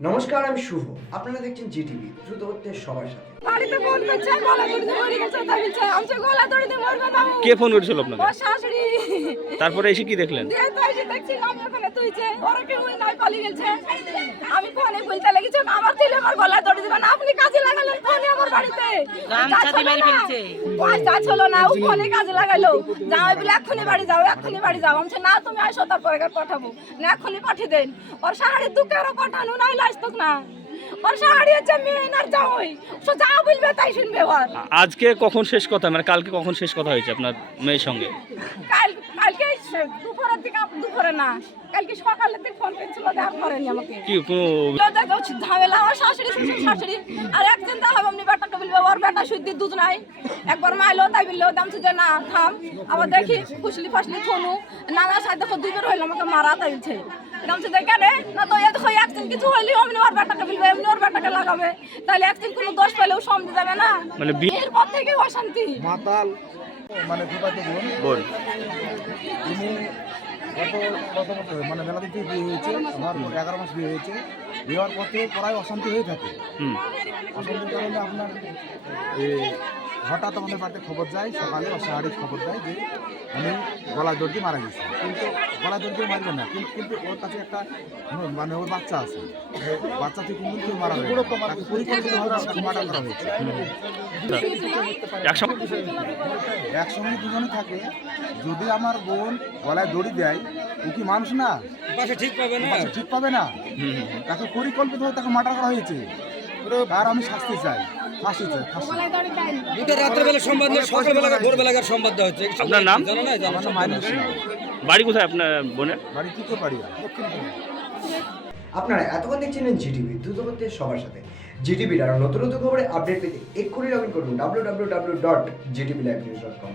নমস্কার আমি শুভ। আপনারা দেখছেন জি টিভি দ্রুত হচ্ছে সবার সাথে। ও। কে ফোন করেছিল আপনাকে? শাশুড়ি। তারপরে এসে কি দেখলেন? আমি ফোনে বলতে আমার গলায় দড়ি দিবেন আপনি কাজে লাগালেন ফোনে আমার বাড়িতে। পয়সা ছিল না। ও ফোনে কাজে লাগাইলো। যাও বলে এক্ষুনি বাড়ি যাও এক্ষুনি বাড়ি যাও। আমি না তুমি আসো তারপরে পাঠাবো। না এক্ষুনি পাঠিয়ে দেন। ওর শাড়ির দুঃখে ওরা পাঠানো নাই লাইস্তক না। আজকে কখন শেষ কথা? মানে কালকে কখন শেষ কথা হয়েছে আপনার মেয়ের সঙ্গে? কাল কালকে সে- দুপুরের দিকে আপ- দুপুরে না। কালকে সকালের দিকে ফোন করেছিল দেখা করেনি আমাকে। কি ঝামেলা আমার শাশুড়ি শাশুড়ি। আর একদিন দেখা হবে বেটাকে বলবে ওর বেটা শুদ্ধি দুধ নাই একবার মাইলো তাই বলল দামছি যে না থাম। আবার দেখি ফুসলি ফাসলি থনু। নানার সাথে দেখো দুইবার হইল আমাকে মারা তাই বলছে। দামছি যে কেন? না তো এ দেখো একদিন কিছু হইলি অমনি ওর বেটাকে বলবে এমনি ওর বেটাকে লাগাবে। তাহলে একদিন কোনো দোষ পেলেও সমঝে যাবে না। মানে বি- এরপর থেকে অশান্তি। মাতাল মানে বোন। তিনি গত গত বছর মানে মেলা থেকে বিয়ে হয়েছে আমার এগারো মাস বিয়ে হয়েছে। বিয়ে হওয়ার পর থেকে প্রায় অশান্তি হয়ে থাকে। অশান্তির কারণে আপনার হঠাৎ আমাদের বাড়িতে খবর যায় সকালে অসাহারিক খবর দেয় যে আমি গলা দর্জি মারা গেছি। কিন্তু গলা দর্জি মারবে না কিন্তু কিন্তু ওর কাছে একটা মানে ওর বাচ্চা আছে। বাচ্চাটি কিন্তু কেউ মারা না। তাকে পরিকল্পিতভাবে করা হয়েছে। একসঙ্গে দুজনে থাকে। যদি আমার বোন গলায় দড়ি দেয় ও কি মানুষ না? ঠিক পাবে না। ঠিক পাবে না। তাকে পরিকল্পিতভাবে তাকে মার্ডার করা হয়েছে। তার আমি শাস্তি চাই। ফাঁসি চাই ফাঁসি। দুটো রাত্রেবেলা সংবাদ না সকালবেলা ভোরবেলাকার সংবাদ দেওয়া হচ্ছে। আপনার নাম? জানো না আমার নাম মাইনুল বাড়ি কোথায় আপনার বোনের? বাড়ি কি বাড়ি আপনারা এতক্ষণ দেখছিলেন জিটিভি দ্রুত সবার সাথে। জিটিভির আরও নতুন নতুন খবরে আপডেট পেতে এক্ষুনি লগ ইন করুন W W W dot GTV live news dot com